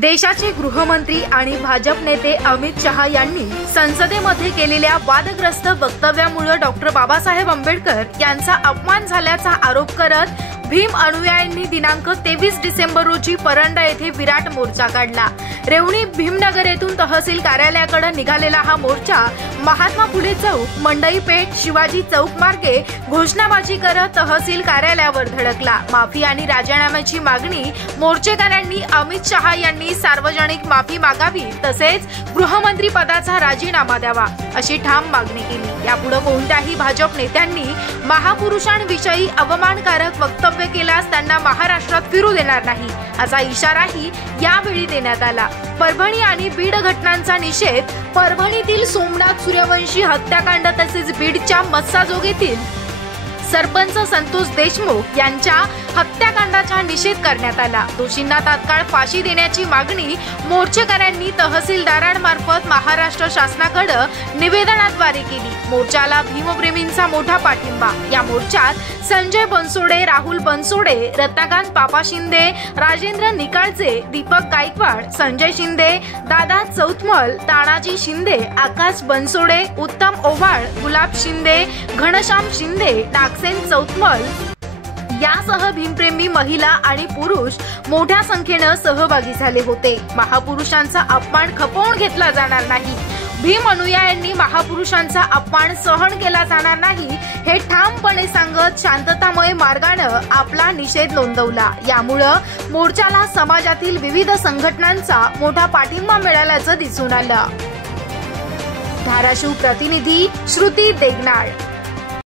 देशाचे गृहमंत्री आणि भाजप नेते अमित शहा यांनी संसदेमध्ये केलेल्या वादग्रस्त वक्तव्यामुळे डॉक्टर बाबासाहेब आंबेडकर यांचा अपमान झाल्याचा आरोप करत भीम अनुयायांनी दिनांक 23 डिसेंबर रोजी परंडा येथे विराट मोर्चा काढला। रेवणी भीमनगर येथून तहसील कार्यालयाकडे निघालेला हा मोर्चा महात्मा फुले चौक, मंडई पेठ, शिवाजी चौक मार्गे घोषणाबाजी करत तहसील कार्यालयावर धडकला। माफी आणि राजीनाम्याची मागणी मोर्चेकऱ्यांनी अमित शहा यांनी सार्वजनिक माफी मागावी तसेच गृहमंत्री पदाचा राजीनामा द्यावा अशी ठाम मागणी केली। यापुढे कोणत्याही भाजप नेत्यांनी महापुरुषांविषयी अवमानकारक वक्तव्य केल्यास त्यांना महाराष्ट्रात फिरू देणार नाही असा इशाराही यावेळी देण्यात आला। परभणी आणि बीड घटनांचा निषेध। परभणीतील सोमनाथ सूर्यवंशी हत्याकांड तसेच बीडच्या मस्साजोगेतील सरपंच संतोष देशमुख यांच्या हत्याकांडाचा निषेध करण्यात आला। दोषींना तात्काळ फाशी देण्याची मागणी मोर्चेकऱ्यांनी तहसीलदारांमार्फत महाराष्ट्र शासनाकडे निवेदनाद्वारे केली। मोर्चाला भीमप्रेमींचा मोठा पाठिंबा। या मोर्चात संजय बनसोडे, राहुल बनसोडे, रत्नाकांत पापा शिंदे, राजेंद्र निकाळजे, दीपक गायकवाड, संजय शिंदे, दादा चौथमल, तानाजी शिंदे, आकाश बनसोडे, उत्तम ओवाळ, गुलाब शिंदे, घनश्याम शिंदे, नागसेन चौथमल यासह भीमप्रेमी महिला आणि पुरुष मोठ्या संख्येने सहभागी झाले होते। महापुरुषांचा अपमान खपवून घेतला जाणार नाही। भीम अनुयायांनी महापुरुषांचा अपमान सहन केला जाणार नाही हे ठामपणे सांगत शांततामय मार्गाने आपला निषेध नोंदवला। यामुळे मोर्चाला समाजातील विविध संघटनांचा मोठा पाठिंबा मिळाल्याचं दिसून आलं। धाराशिव प्रतिनिधी श्रुती देगनाळ।